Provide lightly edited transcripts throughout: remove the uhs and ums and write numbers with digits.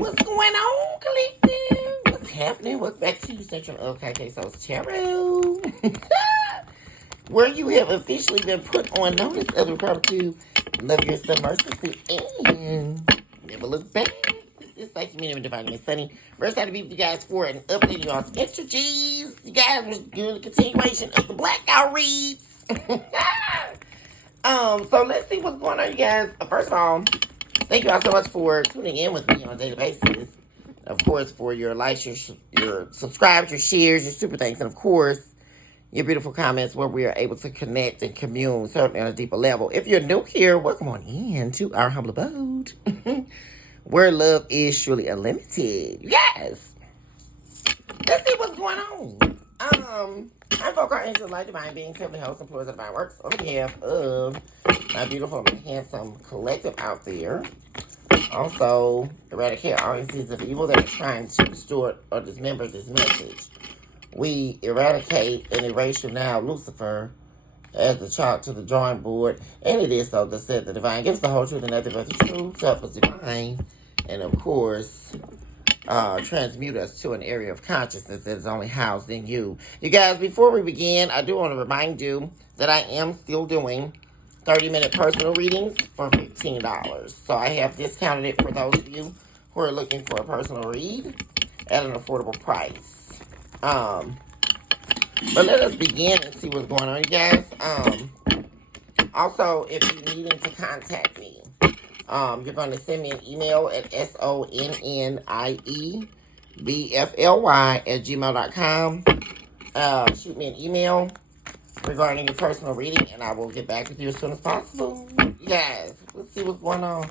What's going on, collective? What's happening? Welcome back to Central LKK Soul's Tarot. Where you have officially been put on notice of the requirement to love yourself mercilessly and never look back. This is Psychic Medium Divine Miss Sunny. First time to be with you guys for an update on strategies. You guys were doing a continuation of the blackout reads. So let's see what's going on, you guys. First of all, thank you all so much for tuning in with me on a daily basis. Of course, for your likes, your subscribes, your shares, your super thanks, and of course, your beautiful comments where we are able to connect and commune, certainly on a deeper level. If you're new here, welcome on in to our humble abode, where love is truly unlimited. Yes. Let's see what's going on. I invoke our angels, light, divine beings, heavenly hosts, employers of divine works on behalf of my beautiful and handsome collective out there. Also, eradicate all instances of evil that are trying to distort or dismember this message. We eradicate and erase you now, Lucifer, as the child to the drawing board. And it is so that said the divine gives the whole truth and nothing but the truth. Self is divine. And of course, transmute us to an area of consciousness that is only housed in you. You guys, before we begin, I do want to remind you that I am still doing 30-minute personal readings for $15. So I have discounted it for those of you who are looking for a personal read at an affordable price. But let us begin and see what's going on, you guys. Also, if you're needing to contact me, you're going to send me an email at sonniebfly@gmail.com. Shoot me an email regarding your personal reading, and I will get back with you as soon as possible. You guys, let's see what's going on.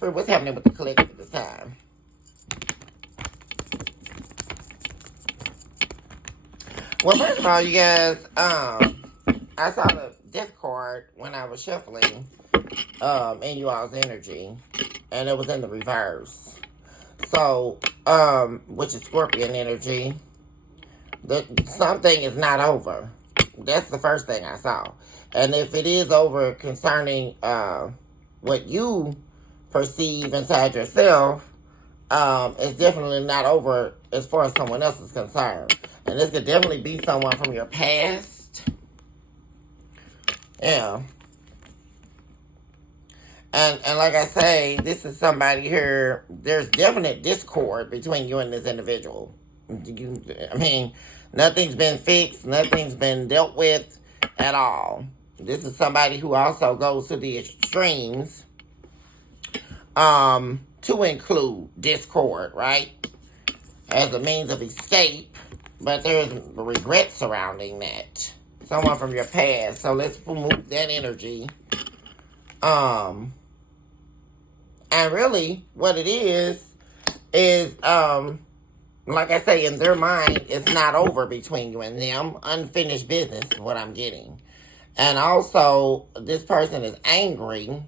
What's happening with the collective at this time? Well, first of all, you guys, I saw the death card when I was shuffling in you all's energy, and it was in the reverse. So, which is Scorpion energy. Something is not over. That's the first thing I saw. And if it is over concerning what you perceive inside yourself, it's definitely not over as far as someone else is concerned. And this could definitely be someone from your past. Yeah. And like I say, this is somebody here, there's definite discord between you and this individual. Nothing's been fixed, nothing's been dealt with at all. This is somebody who also goes to the extremes to include discord, right? As a means of escape, but there's regret surrounding that. Someone from your past. So let's remove that energy. And really, what it is, like I say, in their mind, it's not over between you and them. Unfinished business is what I'm getting. And also, this person is angry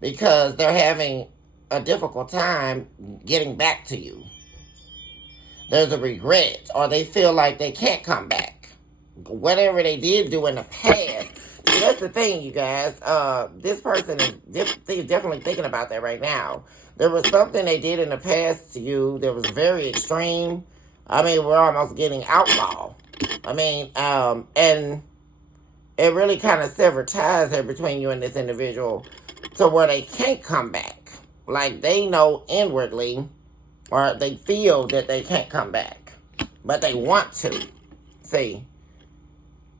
because they're having a difficult time getting back to you. There's a regret, or they feel like they can't come back. Whatever they did do in the past. See, that's the thing, you guys. This person is definitely thinking about that right now. There was something they did in the past to you that was very extreme. We're almost getting outlaw. And it really kind of severed ties there between you and this individual to where they can't come back. Like they know inwardly, or they feel that they can't come back, but they want to. See?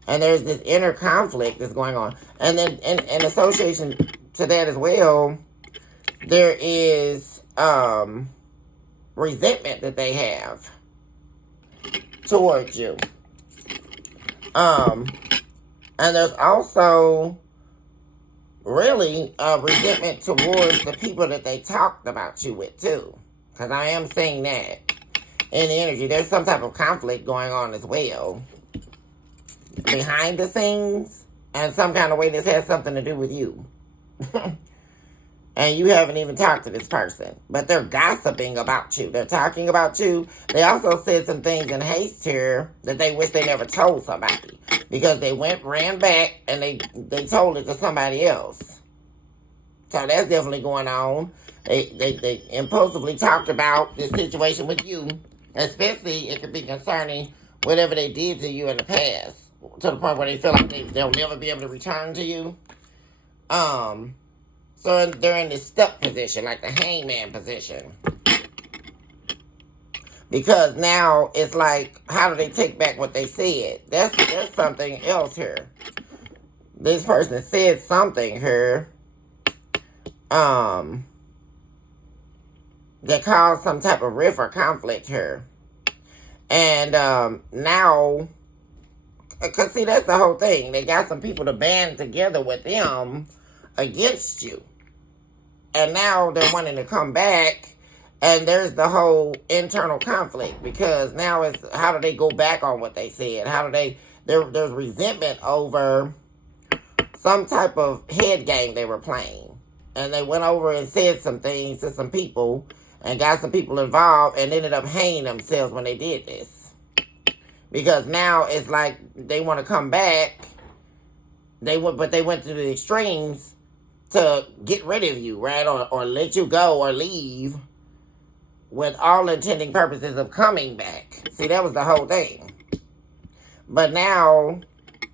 And there's this inner conflict that's going on. And then in association to that as well, there is resentment that they have towards you. And there's also really resentment towards the people that they talked about you with too. Because I am seeing that in the energy. There's some type of conflict going on as well. Behind the scenes. And some kind of way this has something to do with you. And you haven't even talked to this person. But they're gossiping about you. They're talking about you. They also said some things in haste here that they wish they never told somebody. Because they ran back, and they told it to somebody else. So that's definitely going on. They impulsively talked about this situation with you, especially it could be concerning whatever they did to you in the past, to the point where they feel like they'll never be able to return to you. So they're in this stuck position, like the hangman position. Because now it's like, how do they take back what they said? That's something else here. This person said something here that caused some type of rift or conflict here. And now, because see, that's the whole thing. They got some people to band together with them against you. And now they're wanting to come back. And there's the whole internal conflict, because now it's, how do they go back on what they said? How do they, there's resentment over some type of head game they were playing. And they went over and said some things to some people and got some people involved and ended up hanging themselves when they did this. Because now it's like they want to come back. But they went to the extremes to get rid of you, right? Or let you go or leave, with all intending purposes of coming back. See, that was the whole thing. But now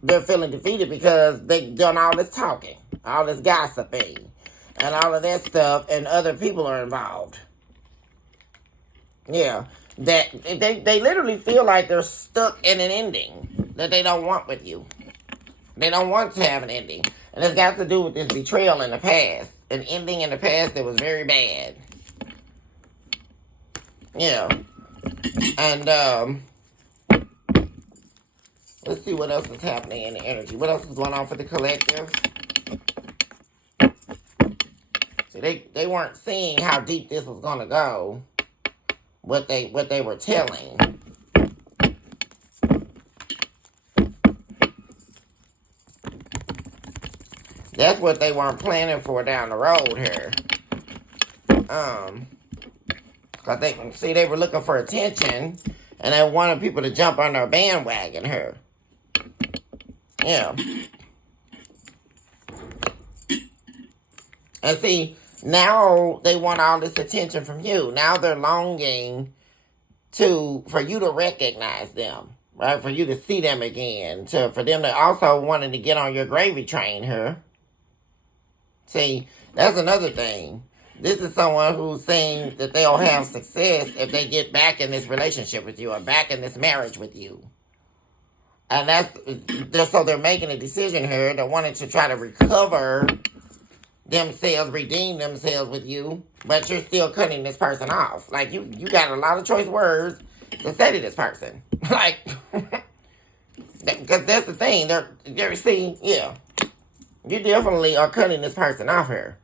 they're feeling defeated because they've done all this talking, all this gossiping, and all of that stuff, and other people are involved. Yeah, that they literally feel like they're stuck in an ending that they don't want with you. They don't want to have an ending. And it's got to do with this betrayal in the past. An ending in the past that was very bad. Yeah. And let's see what else is happening in the energy. What else is going on for the collective? See, they weren't seeing how deep this was going to go. What they were telling. That's what they weren't planning for down the road here. Cause they were looking for attention, and they wanted people to jump on their bandwagon here. Yeah. And see, now they want all this attention from you. Now they're longing for you to recognize them, right? For you to see them again. For them to also wanting to get on your gravy train here. See, that's another thing. This is someone who's saying that they'll have success if they get back in this relationship with you or back in this marriage with you. And so they're making a decision here. They're wanting to try to recover themselves, redeem themselves with you, but you're still cutting this person off. Like, you got a lot of choice words to say to this person. Like, because that's the thing. You definitely are cutting this person off here.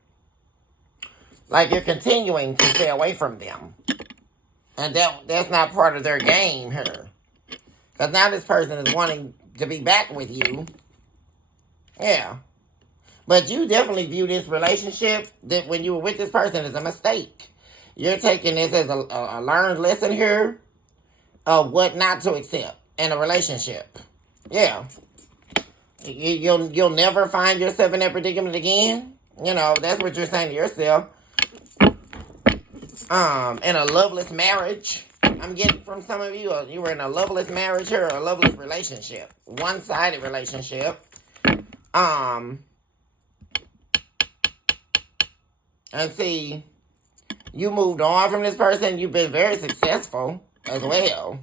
Like, you're continuing to stay away from them. And that's not part of their game here. Because now this person is wanting to be back with you. Yeah. But you definitely view this relationship, that when you were with this person, as a mistake. You're taking this as a learned lesson here of what not to accept in a relationship. Yeah. You'll never find yourself in that predicament again. You know, that's what you're saying to yourself. In a loveless marriage, I'm getting from some of you, you were in a loveless marriage or a loveless relationship, one-sided relationship. And see, you moved on from this person. You've been very successful as well.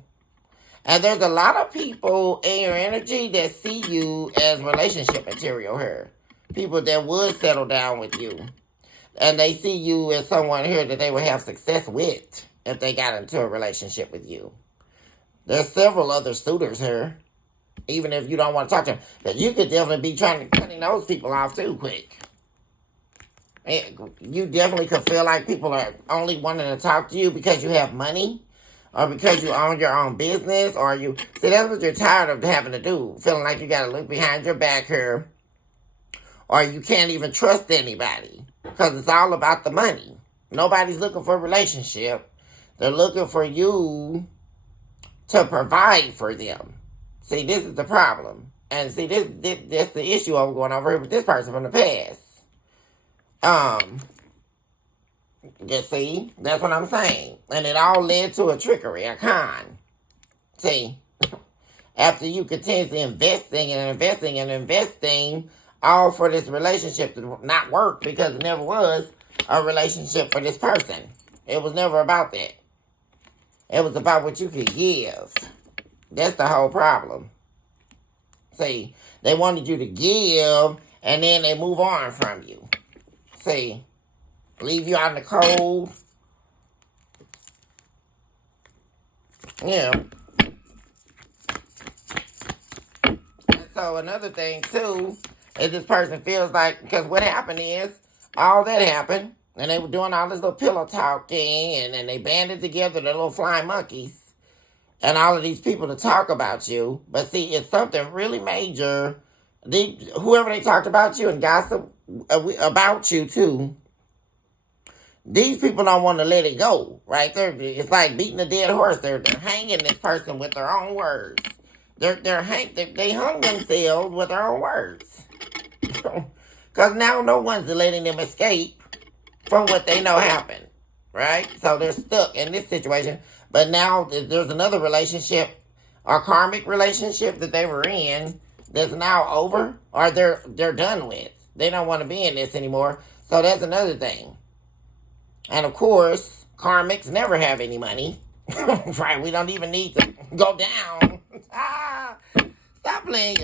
And there's a lot of people in your energy that see you as relationship material here. People that would settle down with you. And they see you as someone here that they would have success with if they got into a relationship with you. There's several other suitors here, even if you don't want to talk to them, that you could definitely be cutting those people off too quick. You definitely could feel like people are only wanting to talk to you because you have money, or because you own your own business, or see, that's what you're tired of having to do, feeling like you got to look behind your back here, or you can't even trust anybody. Because it's all about the money. Nobody's looking for a relationship. They're looking for you to provide for them. See, this is the problem. And see, that's the issue I'm going over here with this person from the past. Um, you see, that's what I'm saying. And it all led to a trickery, a con. See, after you continuously investing and investing and investing, all for this relationship to not work because it never was a relationship for this person. It was never about that. It was about what you could give. That's the whole problem. See, they wanted you to give, and then they move on from you. See, leave you out in the cold. Yeah. And so another thing, too, is this person feels like, because what happened is, all that happened, and they were doing all this little pillow talking, and then they banded together the little flying monkeys, and all of these people to talk about you. But see, it's something really major. Whoever they talked about you and gossip about you too, these people don't want to let it go, right? It's like beating a dead horse. They're hanging this person with their own words. They hung themselves with their own words. Because now no one's letting them escape from what they know happened, right? So they're stuck in this situation. But now there's another relationship, a karmic relationship that they were in that's now over, or they're done with. They don't want to be in this anymore. So that's another thing. And of course, karmics never have any money. Right? We don't even need to go down. Stop playing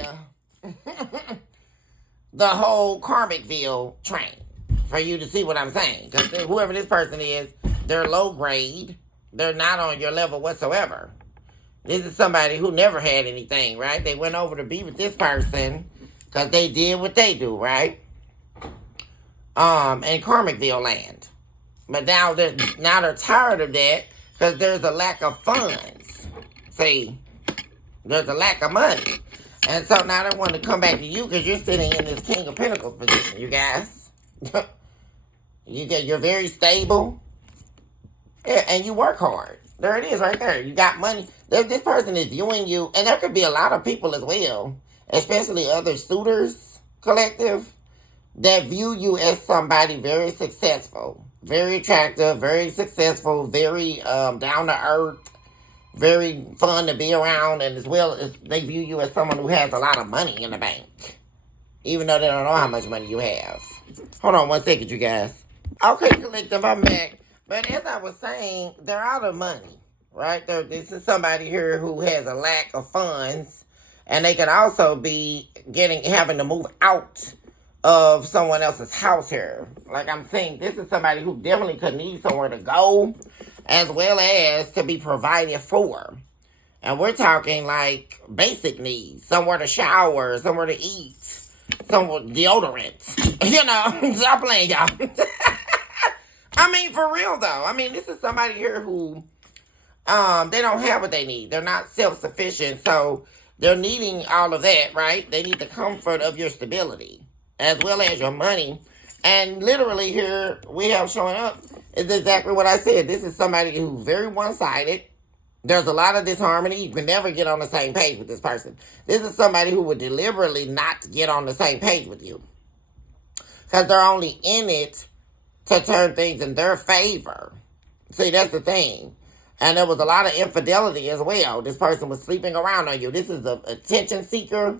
the whole Karmicville train for you to see what I'm saying. Because whoever this person is, they're low grade. They're not on your level whatsoever. This is somebody who never had anything, right? They went over to be with this person because they did what they do, right? In Karmicville land. But now they're tired of that because there's a lack of funds. See, there's a lack of money. And so now they want to come back to you because you're sitting in this King of Pentacles position, you guys. You're very stable. Yeah, and you work hard. There it is right there. You got money. This person is viewing you, and there could be a lot of people as well, especially other suitors collective, that view you as somebody very successful, very attractive, very successful, very down to earth, very fun to be around, and as well as they view you as someone who has a lot of money in the bank, even though they don't know how much money you have. Hold on one second, you guys. Okay, collective, I'm back. But as I was saying, they're out of money, right? This is somebody here who has a lack of funds, and they could also be having to move out of someone else's house here. Like I'm saying, this is somebody who definitely could need somewhere to go, as well as to be provided for. And we're talking like basic needs, somewhere to shower, somewhere to eat, some deodorant. You know, stop playing, y'all. I mean, for real, though. I mean, this is somebody here who, they don't have what they need. They're not self-sufficient, so they're needing all of that, right? They need the comfort of your stability, as well as your money. And literally here, we have showing up is exactly what I said. This is somebody who's very one-sided. There's a lot of disharmony. You can never get on the same page with this person. This is somebody who would deliberately not get on the same page with you, because they're only in it to turn things in their favor. See, that's the thing. And there was a lot of infidelity as well. This person was sleeping around on you. This is an attention seeker,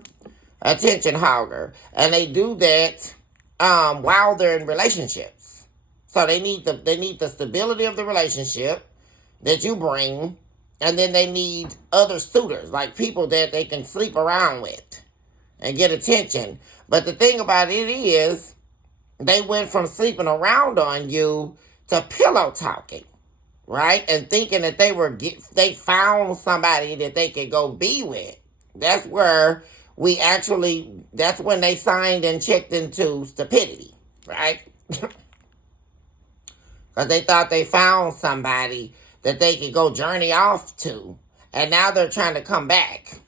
attention hogger. And they do that while they're in relationships. So they need the stability of the relationship that you bring. And then they need other suitors, like people that they can sleep around with and get attention. But the thing about it is, they went from sleeping around on you to pillow talking, right? And thinking that they found somebody that they could go be with. That's where that's when they signed and checked into stupidity, right? Because they thought they found somebody that they could go journey off to. And now they're trying to come back.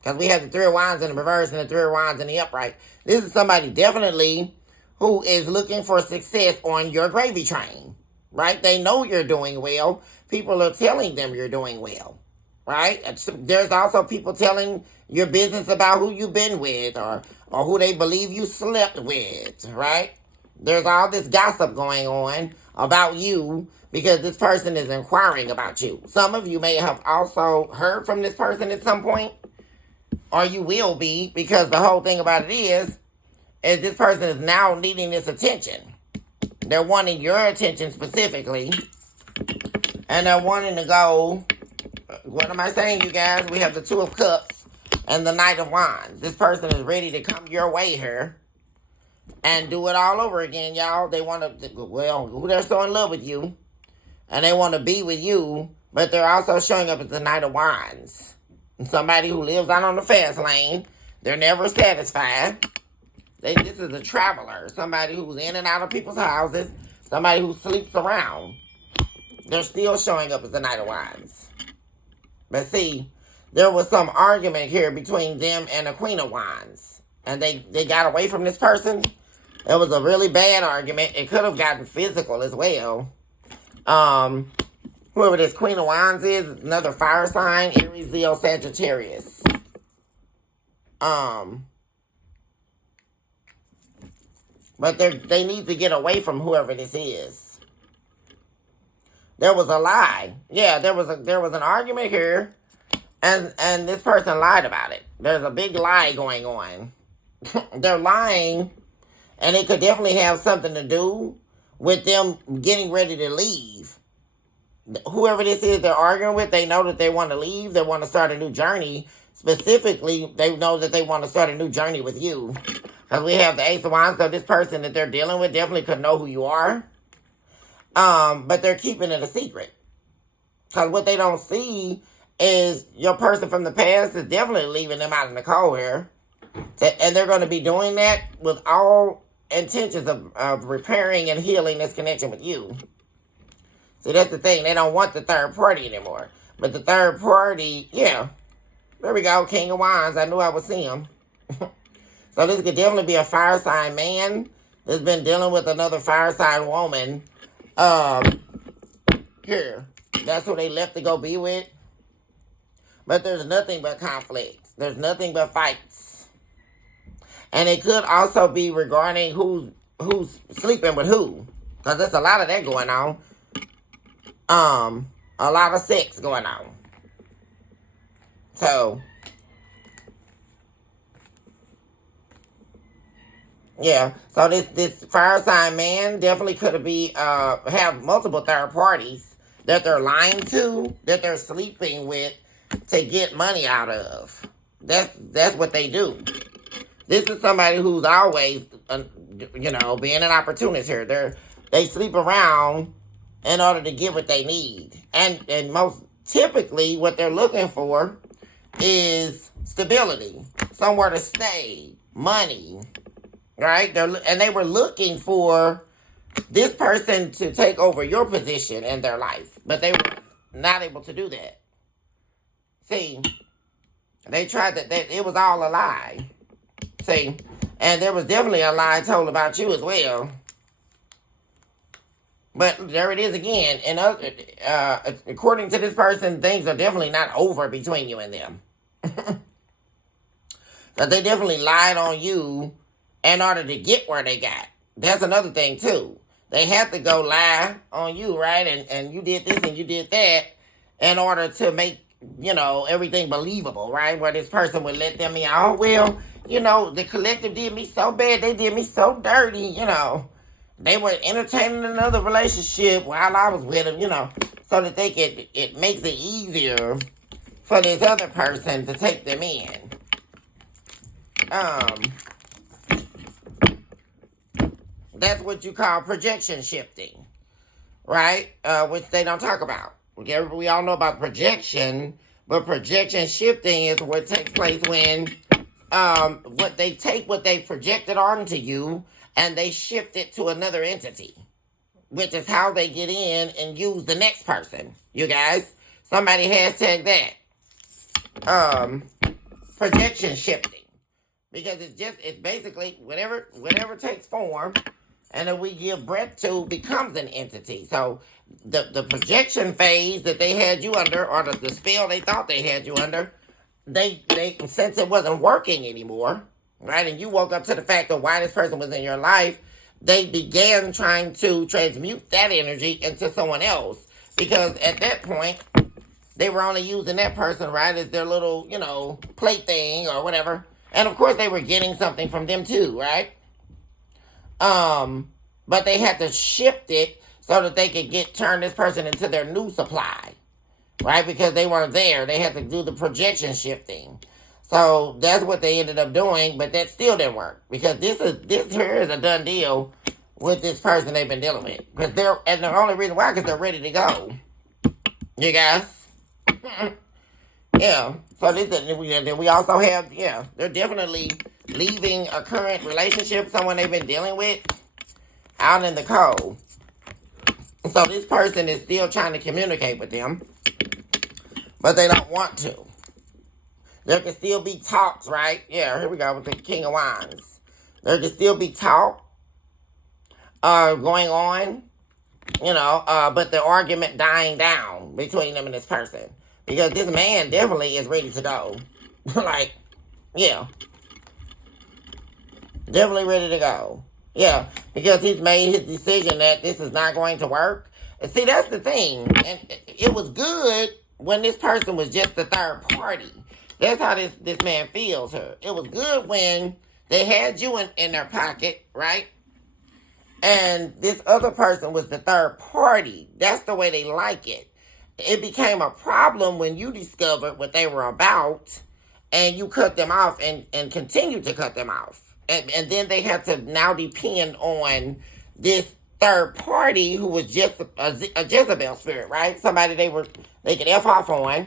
Because we have the Three of Wands in the reverse and the Three of Wands in the upright. This is somebody definitely who is looking for success on your gravy train, right? They know you're doing well. People are telling them you're doing well, right? There's also people telling your business about who you've been with or who they believe you slept with, right? There's all this gossip going on about you because this person is inquiring about you. Some of you may have also heard from this person at some point, or you will be, because the whole thing about it is this person is now needing this attention. They're wanting your attention specifically, and they're wanting to go, what am I saying, you guys? We have the Two of Cups and the Knight of Wands. This person is ready to come your way here and do it all over again, y'all. They want to, well, they're so in love with you, and they want to be with you, but they're also showing up as the Knight of Wands. Somebody who lives out on the fast lane. They're never satisfied. This is a traveler. Somebody who's in and out of people's houses. Somebody who sleeps around. They're still showing up as the Knight of Wands. But see, there was some argument here between them and the Queen of Wands. And they got away from this person. It was a really bad argument. It could have gotten physical as well. Whoever this Queen of Wands is, another fire sign, Aries, Leo, Sagittarius. But they need to get away from whoever this is. There was a lie. Yeah, there was an argument here, and this person lied about it. There's a big lie going on. They're lying, and it could definitely have something to do with them getting ready to leave. Whoever this is they're arguing with, they know that they want to leave. They want to start a new journey. Specifically, they know that they want to start a new journey with you. Because we have the Ace of Wands, so this person that they're dealing with definitely could know who you are. But they're keeping it a secret. Because what they don't see is your person from the past is definitely leaving them out in the cold here. And they're going to be doing that with all intentions of repairing and healing this connection with you. See, that's the thing. They don't want the third party anymore. But the third party, yeah. There we go. King of Wands. I knew I would see him. So this could definitely be a fire sign man that's been dealing with another fire sign woman. Here. That's who they left to go be with. But there's nothing but conflict. There's nothing but fights. And it could also be regarding who's sleeping with who. Because there's a lot of that going on. A lot of sex going on. So, yeah. So this fire sign man definitely could be have multiple third parties that they're lying to, that they're sleeping with to get money out of. That's what they do. This is somebody who's always, being an opportunist here. They sleep around in order to get what they need. And most typically what they're looking for is stability, somewhere to stay, money, right? They were looking for this person to take over your position in their life, but they were not able to do that. See, they tried that. It was all a lie. See, and there was definitely a lie told about you as well. But there it is again. And according to this person, things are definitely not over between you and them. But they definitely lied on you in order to get where they got. That's another thing too. They had to go lie on you, right? And you did this and you did that in order to make, everything believable, right? Where this person would let them in. Oh, well, the collective did me so bad. They did me so dirty, They were entertaining another relationship while I was with them, so that it makes it easier for this other person to take them in. That's what you call projection shifting, right? Which they don't talk about. We all know about projection, but projection shifting is what takes place when what they projected onto you and they shift it to another entity, which is how they get in and use the next person. You guys, somebody hashtag that. Projection shifting. Because it's basically whatever takes form and that we give breath to becomes an entity. So the projection phase that they had you under, or the spell they thought they had you under, they since it wasn't working anymore, right? And you woke up to the fact of why this person was in your life, they began trying to transmute that energy into someone else. Because at that point, they were only using that person, right, as their little, plaything or whatever. And of course, they were getting something from them too, right? But they had to shift it so that they could turn this person into their new supply, right? Because they weren't there. They had to do the projection shifting. So that's what they ended up doing, but that still didn't work. Because this here is a done deal with this person they've been dealing with. And the only reason why, because they're ready to go. You guys? Yeah. So we also have, they're definitely leaving a current relationship, someone they've been dealing with, out in the cold. So this person is still trying to communicate with them, but they don't want to. There can still be talks, right? Yeah, here we go with the King of Wands. There can still be talk going on, but the argument dying down between them and this person. Because this man definitely is ready to go. Like, yeah. Definitely ready to go. Yeah, because he's made his decision that this is not going to work. And see, that's the thing. And it was good when this person was just the third party. That's how this man feels her. It was good when they had you in their pocket, right? And this other person was the third party. That's the way they like it. It became a problem when you discovered what they were about and you cut them off and continued to cut them off. And then they had to now depend on this third party who was just a Jezebel spirit, right? Somebody they could F off on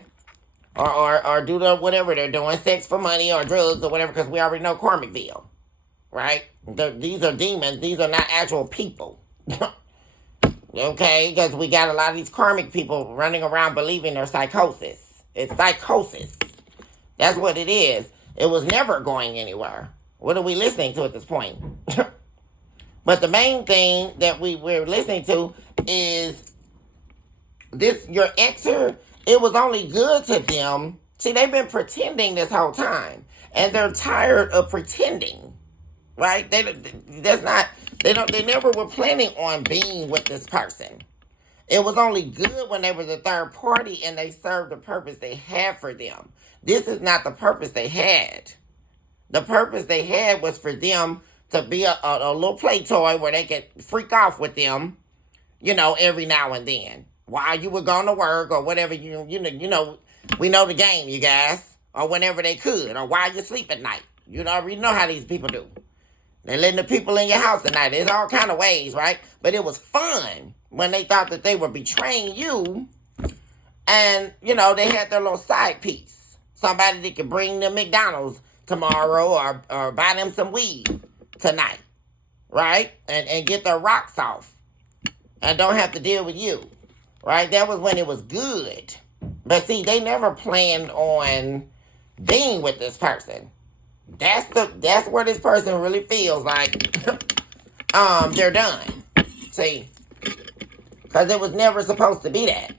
or do whatever they're doing, sex for money or drugs or whatever, because we already know Karmicville, right? These are demons. These are not actual people. Okay? Because we got a lot of these karmic people running around believing they're psychosis. It's psychosis. That's what it is. It was never going anywhere. What are we listening to at this point? But the main thing that we're listening to is your exer, it was only good to them. See, they've been pretending this whole time. And they're tired of pretending. Right? They never were planning on being with this person. It was only good when they were the third party and they served the purpose they had for them. This is not the purpose they had. The purpose they had was for them to be a little play toy where they could freak off with them, every now and then. While you were going to work or whatever, we know the game, you guys. Or whenever they could. Or while you sleep at night. You already know how these people do. They're letting the people in your house at night. There's all kind of ways, right? But it was fun when they thought that they were betraying you. And, they had their little side piece. Somebody that could bring them McDonald's tomorrow or buy them some weed tonight, right? And get their rocks off and don't have to deal with you, right? That was when it was good. But see, they never planned on being with this person. That's where this person really feels like they're done. See, because it was never supposed to be that.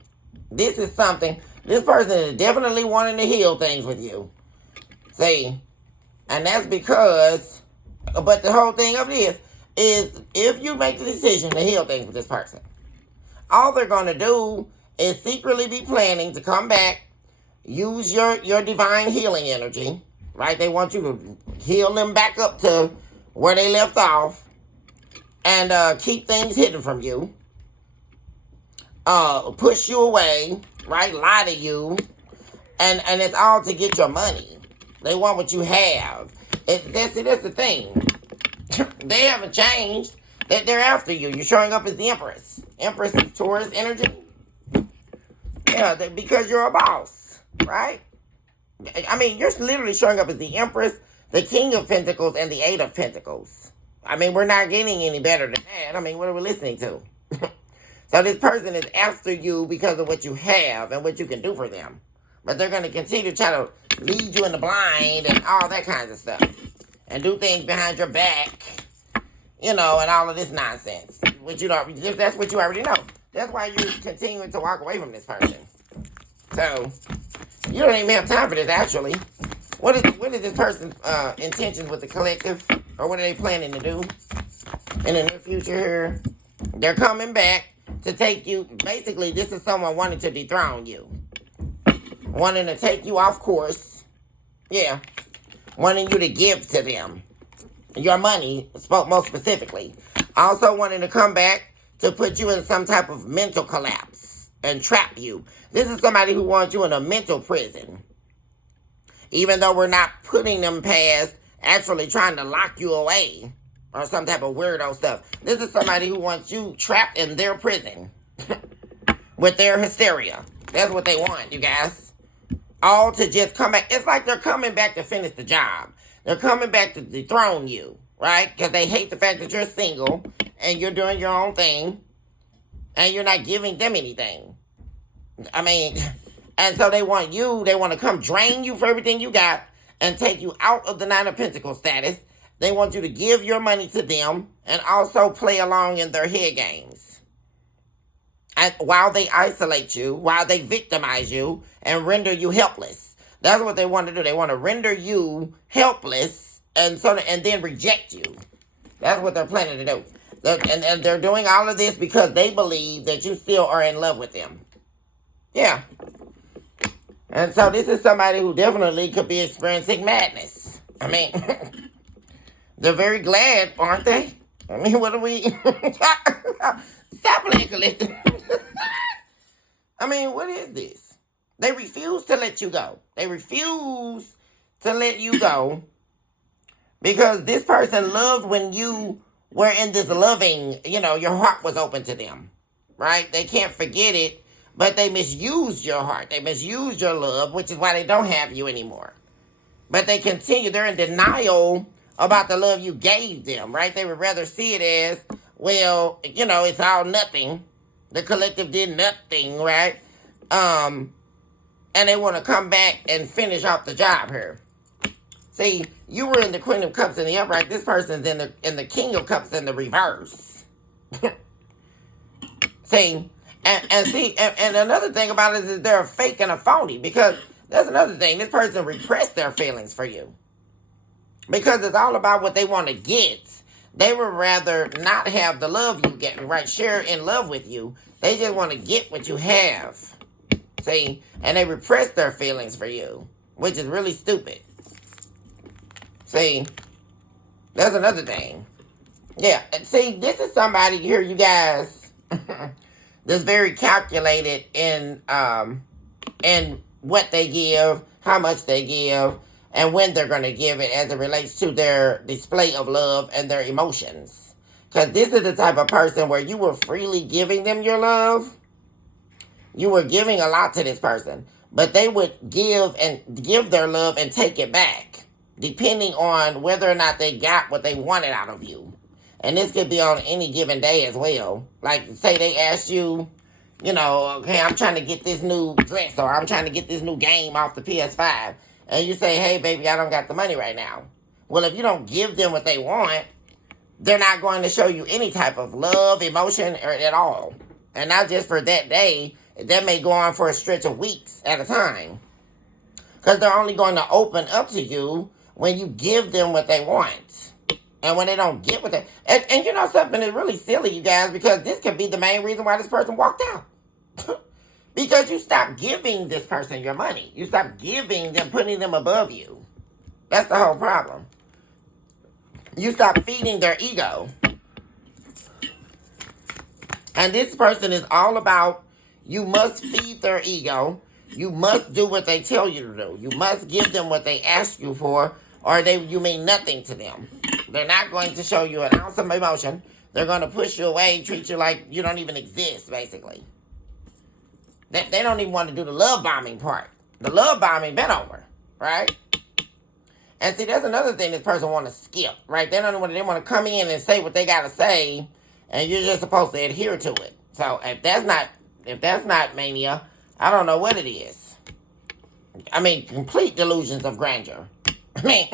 This is something, this person is definitely wanting to heal things with you. See, and that's because, but the whole thing of this is if you make the decision to heal things with this person, all they're going to do is secretly be planning to come back, use your divine healing energy, right? They want you to heal them back up to where they left off and keep things hidden from you, push you away, right? Lie to you, and it's all to get your money. They want what you have. That's the thing. They haven't changed. They're after you. You're showing up as the Empress. Empress is Taurus energy. Yeah, because you're a boss, right? I mean, you're literally showing up as the Empress, the King of Pentacles, and the Eight of Pentacles. I mean, we're not getting any better than that. I mean, what are we listening to? So this person is after you because of what you have and what you can do for them. But they're going to continue to try to lead you in the blind and all that kind of stuff. And do things behind your back, and all of this nonsense. That's what you already know. That's why you're continuing to walk away from this person. So, you don't even have time for this, actually. What is this person's intentions with the collective? Or what are they planning to do? in the near future here. They're coming back to take you. Basically, this is someone wanting to dethrone you. Wanting to take you off course. Yeah. Wanting you to give to them. Your money, most specifically. Also wanting to come back to put you in some type of mental collapse and trap you. This is somebody who wants you in a mental prison. Even though we're not putting them past actually trying to lock you away or some type of weirdo stuff. This is somebody who wants you trapped in their prison with their hysteria. That's what they want, you guys. All to just come back. It's like they're coming back to finish the job. They're coming back to dethrone you, right? Because they hate the fact that you're single and you're doing your own thing and you're not giving them anything. I mean, and so they want to come drain you for everything you got and take you out of the Nine of Pentacles status. They want you to give your money to them and also play along in their head games. And while they isolate you, while they victimize you and render you helpless. That's what they want to do. They want to render you helpless and then reject you. That's what they're planning to do. And they're doing all of this because they believe that you still are in love with them. Yeah. And so this is somebody who definitely could be experiencing madness. I mean, they're very glad, aren't they? I mean, what are we... Stop playing collective. I mean, what is this? They refuse to let you go. They refuse to let you go because this person loved when you were in this loving, your heart was open to them, right? They can't forget it, but they misused your heart. They misused your love, which is why they don't have you anymore. But they continue. They're in denial about the love you gave them, right? They would rather see it as, well, it's all nothing. The collective did nothing, right? And they want to come back and finish off the job here. See, you were in the Queen of Cups in the upright. This person's in the King of Cups in the reverse. See, and another thing about it is they're a fake and a phony, because that's another thing. This person repressed their feelings for you because it's all about what they want to get. They would rather not have the love you get, right? Share in love with you. They just want to get what you have. See? And they repress their feelings for you, which is really stupid. See? That's another thing. Yeah. See, this is somebody here, you guys, that's very calculated in what they give, how much they give, and when they're going to give it as it relates to their display of love and their emotions. Because this is the type of person where you were freely giving them your love. You were giving a lot to this person. But they would give their love and take it back, depending on whether or not they got what they wanted out of you. And this could be on any given day as well. Like, say they asked you, okay, I'm trying to get this new dress or I'm trying to get this new game off the PS5. And you say, hey, baby, I don't got the money right now. Well, if you don't give them what they want, they're not going to show you any type of love, emotion, or at all. And not just for that day. That may go on for a stretch of weeks at a time. Because they're only going to open up to you when you give them what they want. And when they don't get what they... And you know something is really silly, you guys, because this could be the main reason why this person walked out. Because you stop giving this person your money. You stop giving them, putting them above you. That's the whole problem. You stop feeding their ego. And this person is all about, you must feed their ego. You must do what they tell you to do. You must give them what they ask you for, or you mean nothing to them. They're not going to show you an ounce of emotion. They're going to push you away, treat you like you don't even exist, basically. They don't even want to do the love bombing part. The love bombing been over, right? And see, that's another thing this person want to skip, right? They want to come in and say what they got to say, and you're just supposed to adhere to it. So if that's not mania, I don't know what it is. I mean, complete delusions of grandeur. I mean,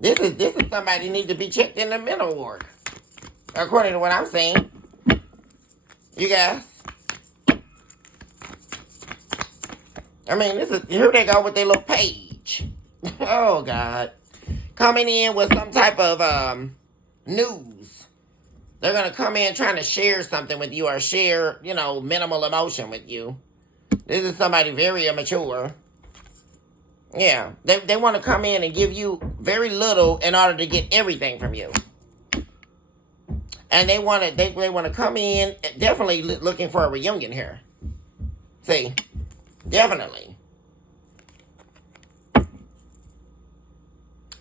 this is somebody who needs to be checked in the mental ward, according to what I'm seeing. You guys. I mean, here they go with their little page. Oh, God. Coming in with some type of news. They're going to come in trying to share something with you or share, minimal emotion with you. This is somebody very immature. Yeah, they want to come in and give you very little in order to get everything from you. And they want to come in definitely looking for a reunion here. See, definitely.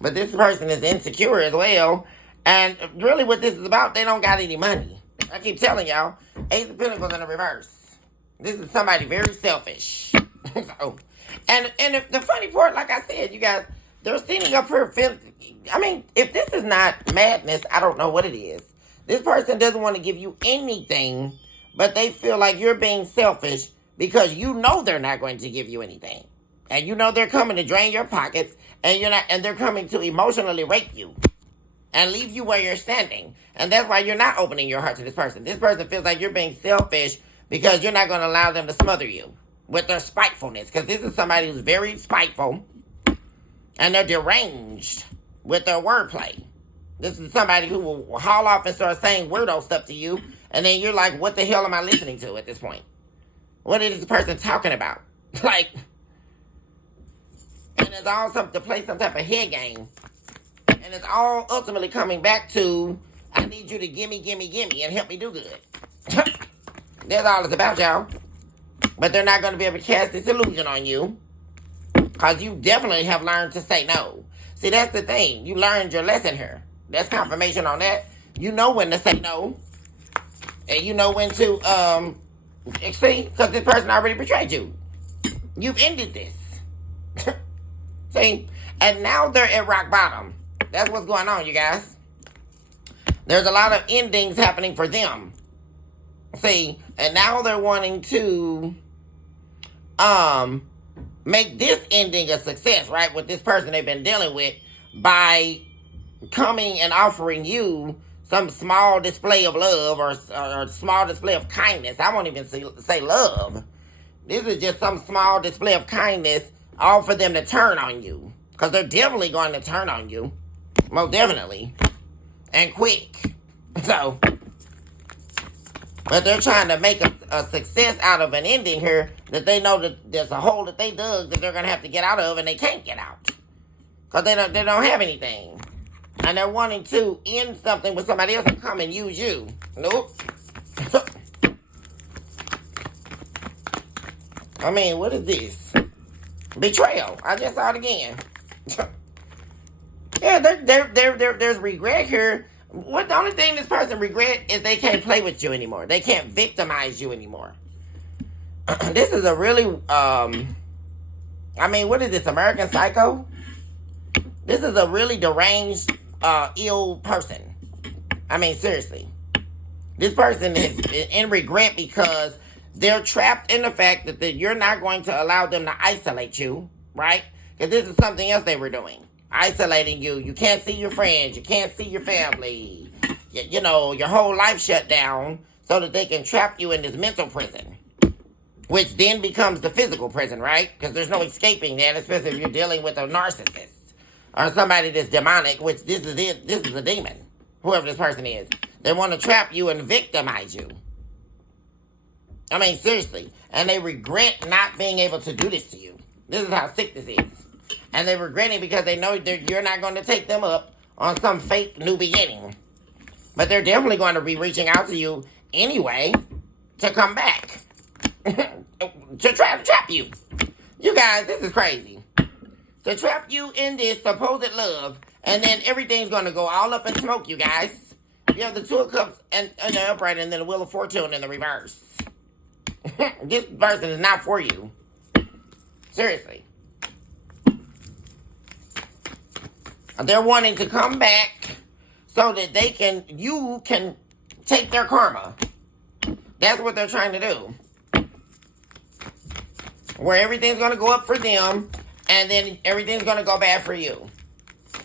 But this person is insecure as well. And really what this is about, they don't got any money. I keep telling y'all, Ace of Pentacles in the reverse. This is somebody very selfish. And the funny part, like I said, you guys, they're standing up here. I mean, if this is not madness, I don't know what it is. This person doesn't want to give you anything, but they feel like you're being selfish because you know they're not going to give you anything. And you know they're coming to drain your pockets, and they're coming to emotionally rape you and leave you where you're standing. And that's why you're not opening your heart to this person. This person feels like you're being selfish because you're not going to allow them to smother you with their spitefulness. Because this is somebody who's very spiteful, and they're deranged with their wordplay. This is somebody who will haul off and start saying weirdo stuff to you, and then you're like, what the hell am I listening to at this point? What is this person talking about? Like, and it's all something to play some type of head game. And it's all ultimately coming back to, I need you to gimme, and help me do good. That's all it's about, y'all. But they're not going to be able to cast this illusion on you, because you definitely have learned to say no. See, that's the thing. You learned your lesson here. That's confirmation on that. You know when to say no. And you know when to, see, because this person already betrayed you. You've ended this. See? And now they're at rock bottom. That's what's going on, you guys. There's a lot of endings happening for them. See? And now they're wanting to, make this ending a success, right? With this person they've been dealing with by coming and offering you some small display of love or small display of kindness. I won't even say love. This is just some small display of kindness, all for them to turn on you. Because they're definitely going to turn on you. Most definitely. And quick. So, but they're trying to make a success out of an ending here that they know that there's a hole that they dug that they're going to have to get out of, and they can't get out. Because they don't have anything. And they're wanting to end something with somebody else and come and use you. Nope. I mean, what is this? Betrayal. I just saw it again. Yeah, there's regret here. What the only thing this person regret is they can't play with you anymore. They can't victimize you anymore. This is a really, I mean, what is this, American Psycho? This is a really deranged, ill person. I mean, seriously. This person is in regret because they're trapped in the fact that you're not going to allow them to isolate you, right? Because this is something else they were doing. Isolating you. You can't see your friends. You can't see your family. You know, your whole life shut down so that they can trap you in this mental prison. Which then becomes the physical prison, right? Because there's no escaping that, especially if you're dealing with a narcissist. Or somebody that's demonic, which this is it. This is a demon. Whoever this person is. They want to trap you and victimize you. I mean, seriously. And they regret not being able to do this to you. This is how sick this is. And they regret it because they know that you're not going to take them up on some fake new beginning. But they're definitely going to be reaching out to you anyway to come back. To try to trap you. You guys, this is crazy. To trap you in this supposed love, and then everything's going to go all up in smoke, you guys. You have the Two of Cups and the upright, and then the Wheel of Fortune in the reverse. This person is not for you. Seriously. They're wanting to come back so that you can take their karma. That's what they're trying to do. Where everything's going to go up for them, and then everything's going to go bad for you.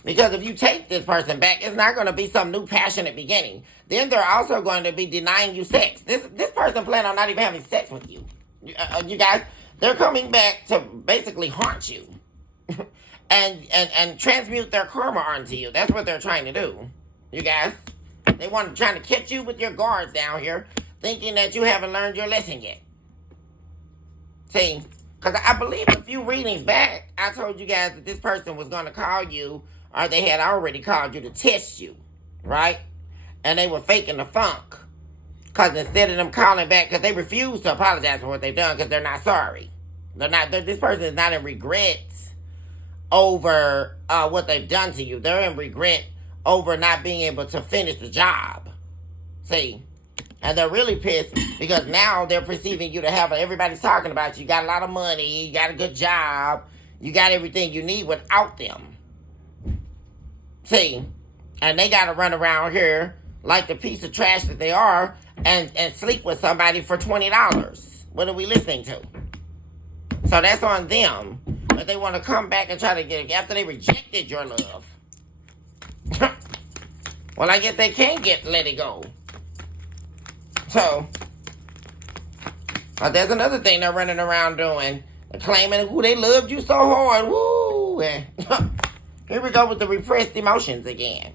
Because if you take this person back, it's not going to be some new passionate beginning. Then they're also going to be denying you sex. This person plan on not even having sex with you. You guys, they're coming back to basically haunt you. and transmute their karma onto you. That's what they're trying to do. You guys. They want trying to catch you with your guards down here, thinking that you haven't learned your lesson yet. See, because I believe a few readings back, I told you guys that this person was going to call you, or they had already called you to test you, right? And they were faking the funk. Because instead of them calling back, because they refuse to apologize for what they've done because they're not sorry. This person is not in regret over what they've done to you. They're in regret over not being able to finish the job. See? And they're really pissed because now they're perceiving you to have, everybody's talking about you. You got a lot of money, you got a good job, you got everything you need without them. See? And they got to run around here like the piece of trash that they are and sleep with somebody for $20. What are we listening to? So that's on them. But they want to come back and try to get, after they rejected your love. Well, I guess they can't let it go. So, but there's another thing they're running around doing. They're claiming, ooh, they loved you so hard. Woo! And here we go with the repressed emotions again.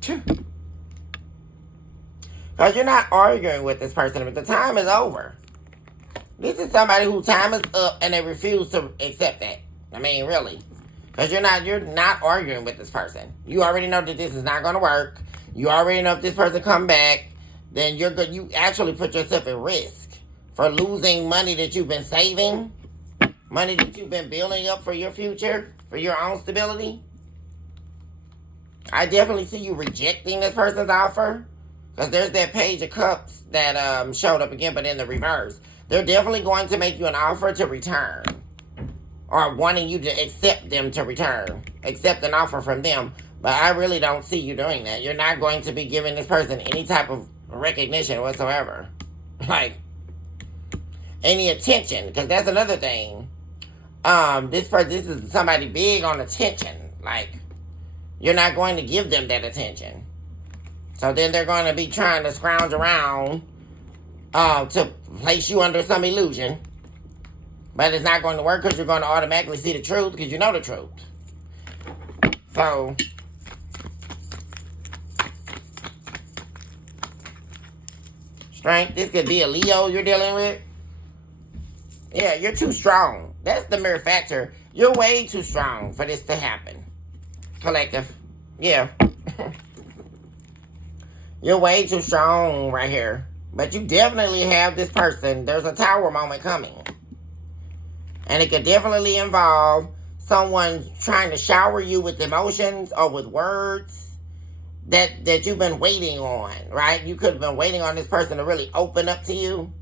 Because you're not arguing with this person, but the time is over. This is somebody whose time is up and they refuse to accept that. I mean, really. Because you're not arguing with this person. You already know that this is not going to work. You already know if this person come back, then you're good. You actually put yourself at risk for losing money that you've been saving, money that you've been building up for your future, for your own stability. I definitely see you rejecting this person's offer. Because there's that page of cups that showed up again, but in the reverse. They're definitely going to make you an offer to return. Or wanting you to accept them to return. Accept an offer from them. But I really don't see you doing that. You're not going to be giving this person any type of recognition whatsoever. Like, any attention. Because that's another thing. This is somebody big on attention. Like, you're not going to give them that attention. So then they're going to be trying to scrounge around to place you under some illusion. But it's not going to work because you're going to automatically see the truth because you know the truth. So, strength, this could be a Leo you're dealing with. Yeah, you're too strong. That's the mere factor. You're way too strong for this to happen. Collective. Yeah. You're way too strong right here. But you definitely have this person. There's a tower moment coming. And it could definitely involve someone trying to shower you with emotions or with words that you've been waiting on, right? You could have been waiting on this person to really open up to you.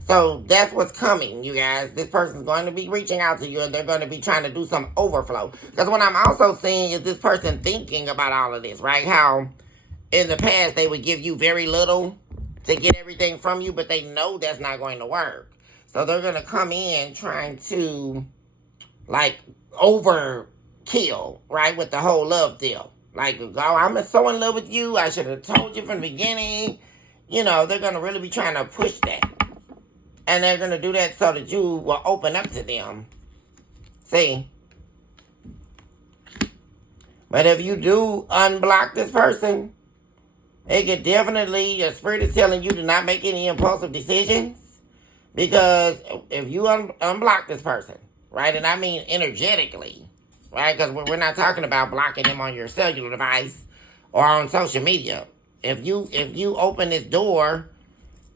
So that's what's coming, you guys. This person's going to be reaching out to you and they're going to be trying to do some overflow. Because what I'm also seeing is this person thinking about all of this, right? How in the past they would give you very little to get everything from you, but they know that's not going to work. So they're going to come in trying to, like, overkill, right, with the whole love deal. Like, oh, I'm so in love with you. I should have told you from the beginning. You know, they're going to really be trying to push that. And they're going to do that so that you will open up to them. See? But if you do unblock this person, it could definitely, your spirit is telling you to not make any impulsive decisions. Because if you unblock this person, right, and I mean energetically, right, because we're not talking about blocking them on your cellular device or on social media. If you open this door,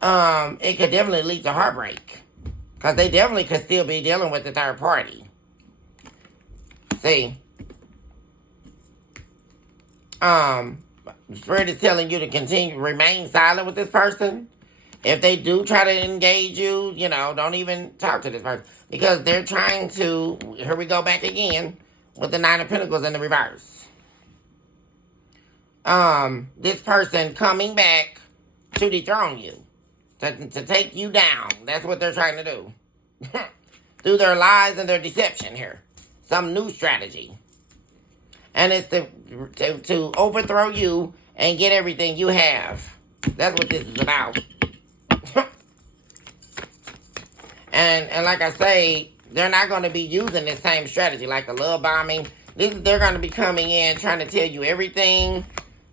it could definitely lead to heartbreak. Because they definitely could still be dealing with the third party. See? Spirit is telling you to remain silent with this person. If they do try to engage you, you know, don't even talk to this person. Because they're trying to, here we go back again, with the Nine of Pentacles in the reverse. This person coming back to dethrone you. To take you down. That's what they're trying to do. Through their lies and their deception here. Some new strategy. And it's to overthrow you and get everything you have. That's what this is about. And like I say, they're not going to be using this same strategy like the love bombing. They're going to be coming in trying to tell you everything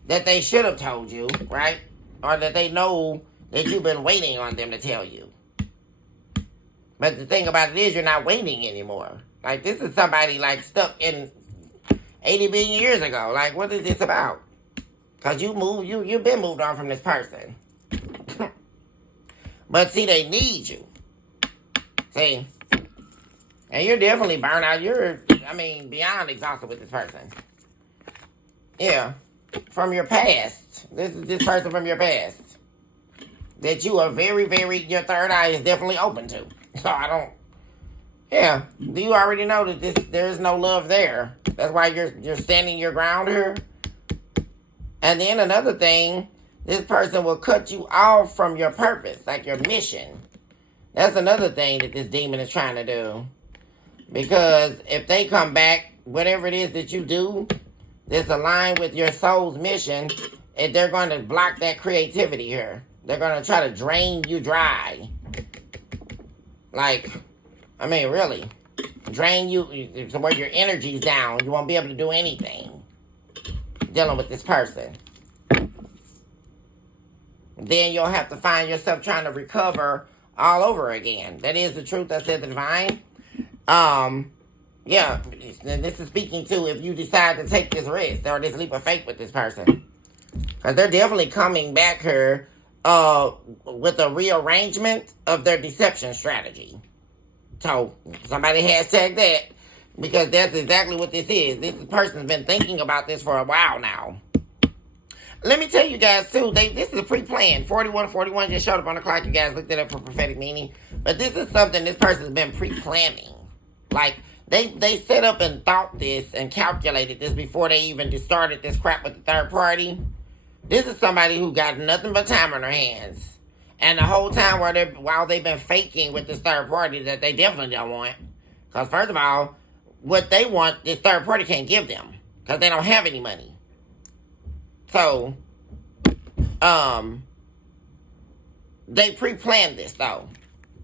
that they should have told you, right? Or that they know that you've been waiting on them to tell you. But the thing about it is you're not waiting anymore. Like, this is somebody, like, stuck in 80 billion years ago. Like, what is this about? Because you've been moved on from this person. But see, they need you. See? And you're definitely burnt out. You're, beyond exhausted with this person. Yeah. From your past. This is this person from your past. That you are very, very, your third eye is definitely open to. So do you already know that there's no love there? That's why you're standing your ground here. And then another thing, this person will cut you off from your purpose, like your mission. That's another thing that this demon is trying to do. Because if they come back, whatever it is that you do that's aligned with your soul's mission, they're going to block that creativity here. They're going to try to drain you dry. Like, really. Drain you to where your energy's down. You won't be able to do anything dealing with this person. Then you'll have to find yourself trying to recover all over again. That is the truth that said the divine. This is speaking to if you decide to take this risk or this leap of faith with this person. Because they're definitely coming back here with a rearrangement of their deception strategy. So, somebody hashtag that, because that's exactly what this is. This person's been thinking about this for a while now. Let me tell you guys, too, this is pre-planned. 4141 just showed up on the clock. You guys looked it up for prophetic meaning. But this is something this person's been pre-planning. Like, they set up and thought this and calculated this before they even started this crap with the third party. This is somebody who got nothing but time on their hands. And the whole time while they've been faking with this third party that they definitely don't want. Because first of all, what they want, this third party can't give them. Because they don't have any money. So, they pre-planned this though.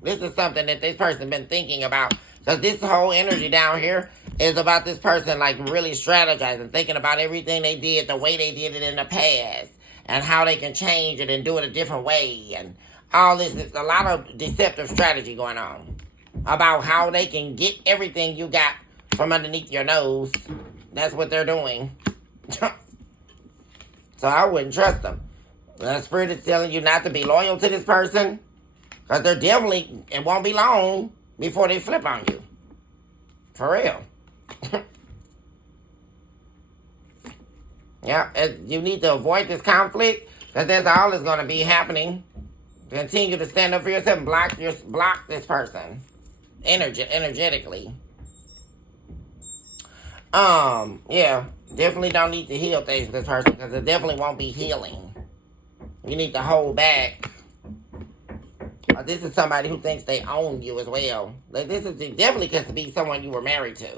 This is something that this person been thinking about. Because this whole energy down here is about this person like really strategizing, thinking about everything they did, the way they did it in the past. And how they can change it and do it a different way. And all this, there's a lot of deceptive strategy going on. About how they can get everything you got from underneath your nose. That's what they're doing. So I wouldn't trust them. The spirit is telling you not to be loyal to this person. Because they're definitely, it won't be long before they flip on you. For real. Yeah, you need to avoid this conflict, because that's all that's going to be happening. Continue to stand up for yourself and block this person energetically. Definitely don't need to heal things with this person, because it definitely won't be healing. You need to hold back. This is somebody who thinks they own you as well. Like, this is definitely could be someone you were married to.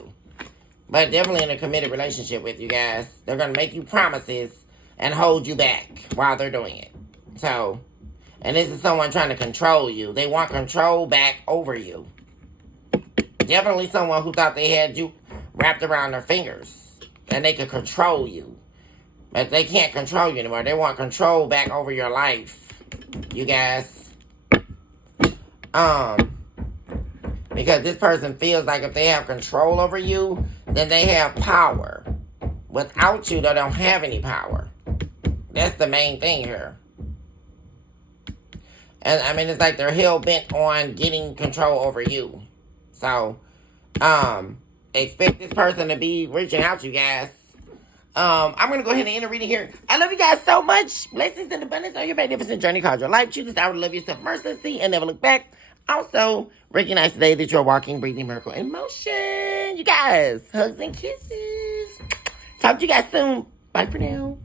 But definitely in a committed relationship with you guys. They're going to make you promises and hold you back while they're doing it. So, and this is someone trying to control you. They want control back over you. Definitely someone who thought they had you wrapped around their fingers. And they could control you. But they can't control you anymore. They want control back over your life. You guys. Because this person feels like if they have control over you, then they have power. Without you, they don't have any power. That's the main thing here. And it's like they're hell-bent on getting control over you. So, expect this person to be reaching out to you guys. I'm going to go ahead and end the reading here. I love you guys so much. Blessings and abundance on your magnificent journey called your life. Choose this hour to love yourself mercilessly and never look back. Also, recognize today that you're a walking, breathing miracle in motion. You guys, hugs and kisses. Talk to you guys soon. Bye for now.